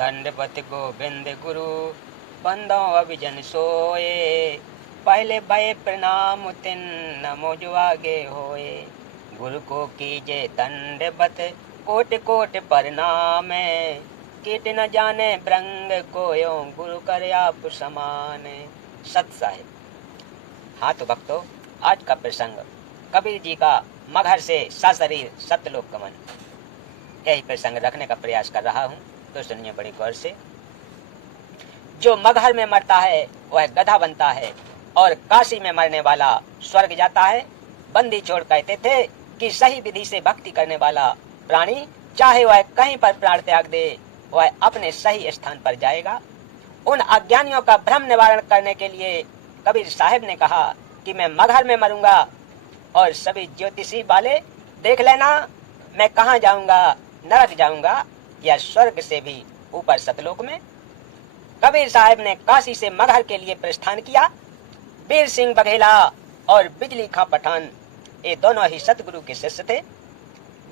दंडवत गोविंद गुरु बंदो अभिजन सोए। पहले भय प्रणाम तिन नमो जो आगे होए। गुरु को कीजे दंडवत कोट कोट प्रणाम। कीट न जाने ब्रंग कोयो गुरु कर आप समान। सत साहिब। हाँ तो भक्तों, आज का प्रसंग कबीर जी का मगहर से सशरीर सत्यलोक गमन, यही प्रसंग रखने का प्रयास कर रहा हूँ, तो सुनिए बड़ी गौर से। जो मगहर में मरता है वह गधा बनता है और काशी में मरने वाला स्वर्ग जाता है। बंदी छोड़ कहते थे कि सही विधि से भक्ति करने वाला प्राणी चाहे वह कहीं पर प्राण त्याग दे, वह अपने सही स्थान पर जाएगा। उन अज्ञानियों का भ्रम निवारण करने के लिए कबीर साहब ने कहा कि मैं मगहर में मरूंगा और सभी ज्योतिषी वाले देख लेना मैं कहाँ जाऊंगा, नरक जाऊंगा या स्वर्ग से भी ऊपर सतलोक में। कबीर साहब ने काशी से मगहर के लिए प्रस्थान किया। बीर सिंह बघेला और बिजली खां पठान ये दोनों ही सतगुरु के शिष्य थे।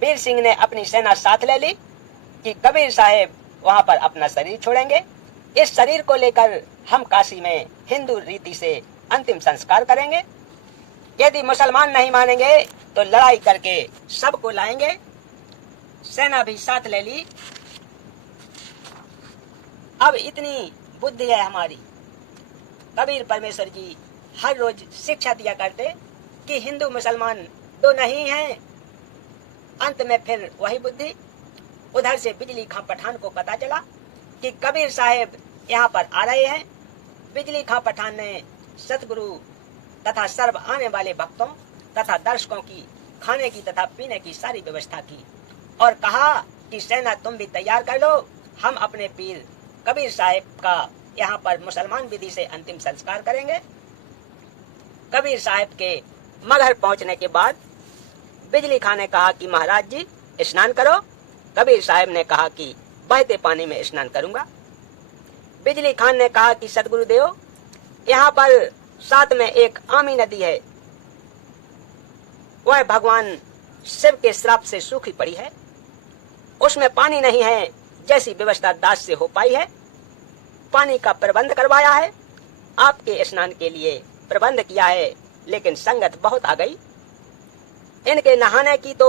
बीर सिंह ने अपनी सेना साथ ले ली कि कबीर साहब वहां पर अपना शरीर छोड़ेंगे। इस शरीर को लेकर हम काशी में हिंदू रीति से अंतिम संस्कार करेंगे। यदि मुसलमान नहीं मानेंगे तो लड़ाई करके सबको लाएंगे। सेना भी साथ ले ली। अब इतनी बुद्धि है हमारी। कबीर परमेश्वर जी हर रोज शिक्षा दिया करते कि हिंदू मुसलमान दो नहीं हैं। अंत में फिर वही बुद्धि। उधर से बिजली खां पठान को पता चला कि कबीर साहब यहाँ पर आ रहे हैं। बिजली खां पठान ने सतगुरु तथा सर्व आने वाले भक्तों तथा दर्शकों की खाने की तथा पीने की सारी व्यवस्था की और कहा कि सेना तुम भी तैयार कर लो, हम अपने पीर कबीर साहब का यहाँ पर मुसलमान विधि से अंतिम संस्कार करेंगे। कबीर साहब के मगहर पहुंचने के बाद बिजली खां ने कहा कि महाराज जी स्नान करो। कबीर साहब ने कहा कि बहते पानी में स्नान करूंगा। बिजली खान ने कहा कि सतगुरुदेव यहाँ पर साथ में एक आमी नदी है, वह भगवान शिव के श्राप से सूखी पड़ी है, उसमें पानी नहीं है जैसी व्यवस्था दास से हो पाई है। पानी का प्रबंध करवाया है, आपके स्नान के लिए प्रबंध किया है, लेकिन संगत बहुत आ गई। इनके नहाने की तो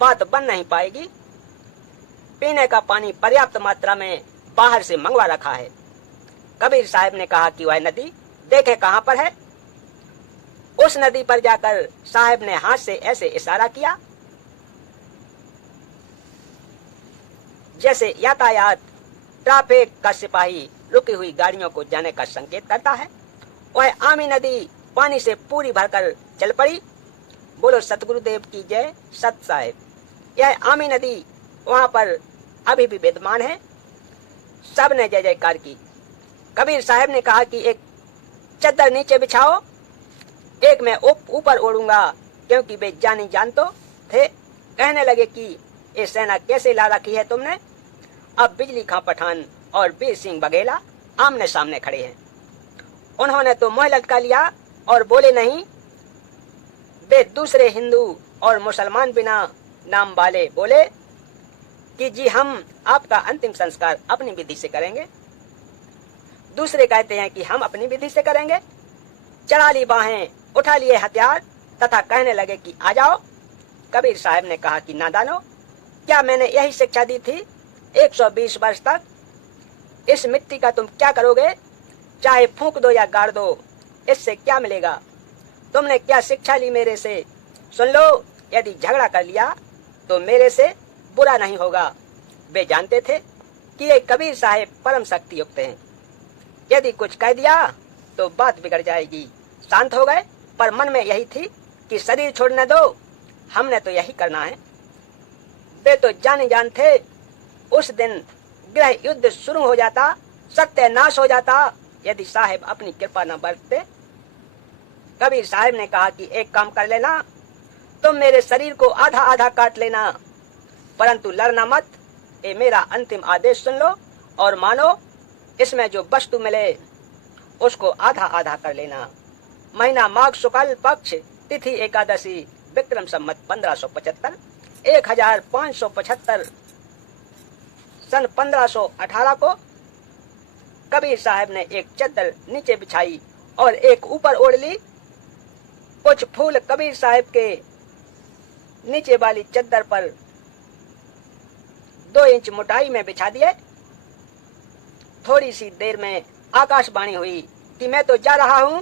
बात बन नहीं पाएगी। पीने का पानी पर्याप्त मात्रा में बाहर से मंगवा रखा है। कबीर साहब ने कहा कि वह नदी देखे कहां पर है। उस नदी पर जाकर साहब ने हाथ से ऐसे इशारा किया जैसे यातायात ट्रैफिक का सिपाही रुकी हुई गाड़ियों को जाने का संकेत करता है। वह आमी नदी पानी से पूरी भरकर चल पड़ी। बोलो सतगुरुदेव की जय। सत साहेब। यह आमी नदी वहां पर अभी भी विद्यमान है। सब ने जय जयकार की। कबीर साहब ने कहा कि एक चद्दर नीचे बिछाओ, एक मैं ऊपर ओढ़ूंगा, क्योंकि वे जानी जान तो थे। कहने लगे कि ये सेना कैसे ला रखी है तुमने। अब बिजली खां पठान और बीर सिंह बघेला आमने सामने खड़े हैं। उन्होंने तो मुंह लटका लिया और बोले नहीं। वे दूसरे हिंदू और मुसलमान बिना नाम वाले बोले कि जी हम आपका अंतिम संस्कार अपनी विधि से करेंगे। दूसरे कहते हैं कि हम अपनी विधि से करेंगे। चढ़ा ली बाहें, उठा लिए हथियार तथा कहने लगे कि आ जाओ। कबीर साहब ने कहा कि नादानो, क्या मैंने यही शिक्षा दी थी 120 वर्ष तक? इस मिट्टी का तुम क्या करोगे? चाहे फूंक दो या गाड़ दो, इससे क्या मिलेगा? तुमने क्या शिक्षा ली मेरे से? सुन लो, यदि झगड़ा कर लिया तो मेरे से बुरा नहीं होगा। वे जानते थे कि ये कबीर साहब परम शक्ति युक्त हैं। यदि कुछ कह दिया तो बात बिगड़ जाएगी। शांत हो गए, पर मन में यही थी कि शरीर छोड़ने दो, हमने तो यही करना है। वे तो जाने जान थे। उस दिन गृह युद्ध शुरू हो जाता, सत्यानाश हो जाता, यदि साहब अपनी कृपा न बरतते। कबीर साहब ने कहा कि एक काम कर लेना, तुम मेरे शरीर को आधा आधा काट लेना, परंतु लड़ना मत। ये मेरा अंतिम आदेश सुन लो और मानो। इसमें जो वस्तु मिले उसको आधा आधा कर लेना। महीना माघ शुक्ल पक्ष, तिथि एकादशी, विक्रम संवत 1575, 1575 सन 1518 को कबीर साहब ने एक चद्दर नीचे बिछाई और एक ऊपर ओढ़ ली। कुछ फूल कबीर साहब के नीचे वाली चद्दर पर 2 इंच मोटाई में बिछा दिए। थोड़ी सी देर में आकाशवाणी हुई कि मैं तो जा रहा हूं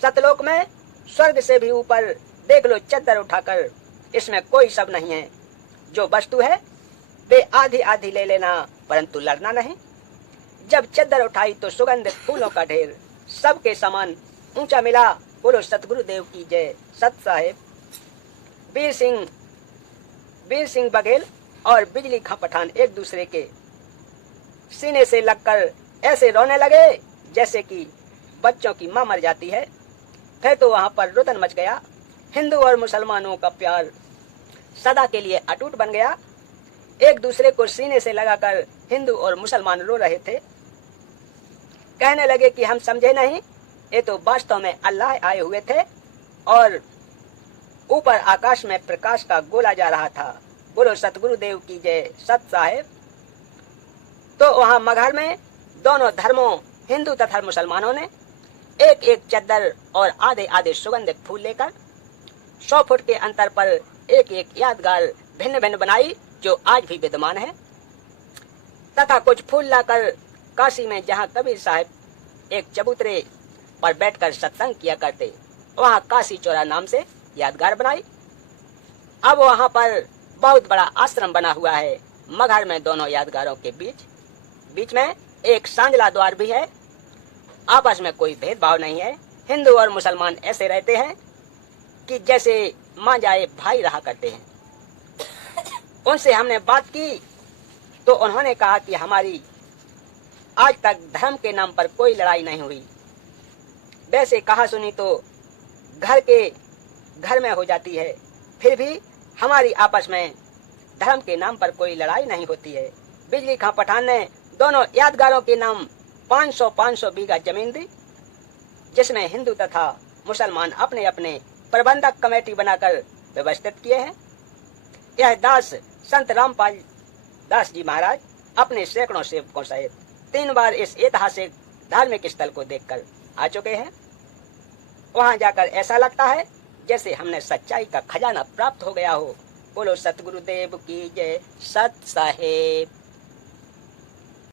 सतलोक में, स्वर्ग से भी ऊपर देख लो चद्दर उठाकर, इसमें कोई शब नहीं है। जो वस्तु है वे आधी आधी ले लेना, परंतु लड़ना नहीं। जब चद्दर उठाई तो सुगंधित फूलों का ढेर सबके समान ऊंचा मिला। बोलो सतगुरुदेव की जय। सत साहेब वीर सिंह बघेल और बिजली खां पठान एक दूसरे के सीने से लगकर ऐसे रोने लगे जैसे कि बच्चों की मां मर जाती है। फिर तो वहां पर रुदन मच गया। हिंदू और मुसलमानों का प्यार सदा के लिए अटूट बन गया। एक दूसरे को सीने से लगाकर हिंदू और मुसलमान रो रहे थे। कहने लगे कि हम समझे नहीं, ये तो वास्तव में अल्लाह आए हुए थे और ऊपर आकाश में प्रकाश का गोला जा रहा था। बोलो सतगुरुदेव की जय। सत साहेब तो वहां मगहर में दोनों धर्मों हिंदू तथा मुसलमानों ने एक एक चद्दर और आधे आधे सुगंधित फूल लेकर 100 फुट के अंतर पर एक एक यादगार भिन्न भिन्न बनाई जो आज भी विद्यमान है। तथा कुछ फूल लाकर काशी में जहां कबीर साहब एक चबूतरे पर बैठकर सत्संग किया करते, वहां काशी चौरा नाम से यादगार बनाई। अब वहां पर बहुत बड़ा आश्रम बना हुआ है। मगहर में दोनों यादगारों के बीच में एक सांझला द्वार भी है। आपस में कोई भेदभाव नहीं है। हिंदू और मुसलमान ऐसे रहते हैं कि जैसे मां जाए भाई रहा करते हैं। उनसे हमने बात की तो उन्होंने कहा कि हमारी आज तक धर्म के नाम पर कोई लड़ाई नहीं हुई। वैसे कहा सुनी तो घर में हो जाती है, फिर भी हमारी आपस में धर्म के नाम पर कोई लड़ाई नहीं होती है। बिजली खां पठान ने दोनों यादगारों के नाम 500 बीघा जमीन दी, जिसमें हिंदू तथा मुसलमान अपने अपने प्रबंधक कमेटी बनाकर व्यवस्थित किए हैं। यह दास संत रामपाल दास जी महाराज अपने सैकड़ों सेवकों सहित 3 बार इस ऐतिहासिक धार्मिक स्थल को देखकर आ चुके हैं। वहां जाकर ऐसा लगता है जैसे हमने सच्चाई का खजाना प्राप्त हो गया हो। बोलो सतगुरुदेव की जय। सत साहेब।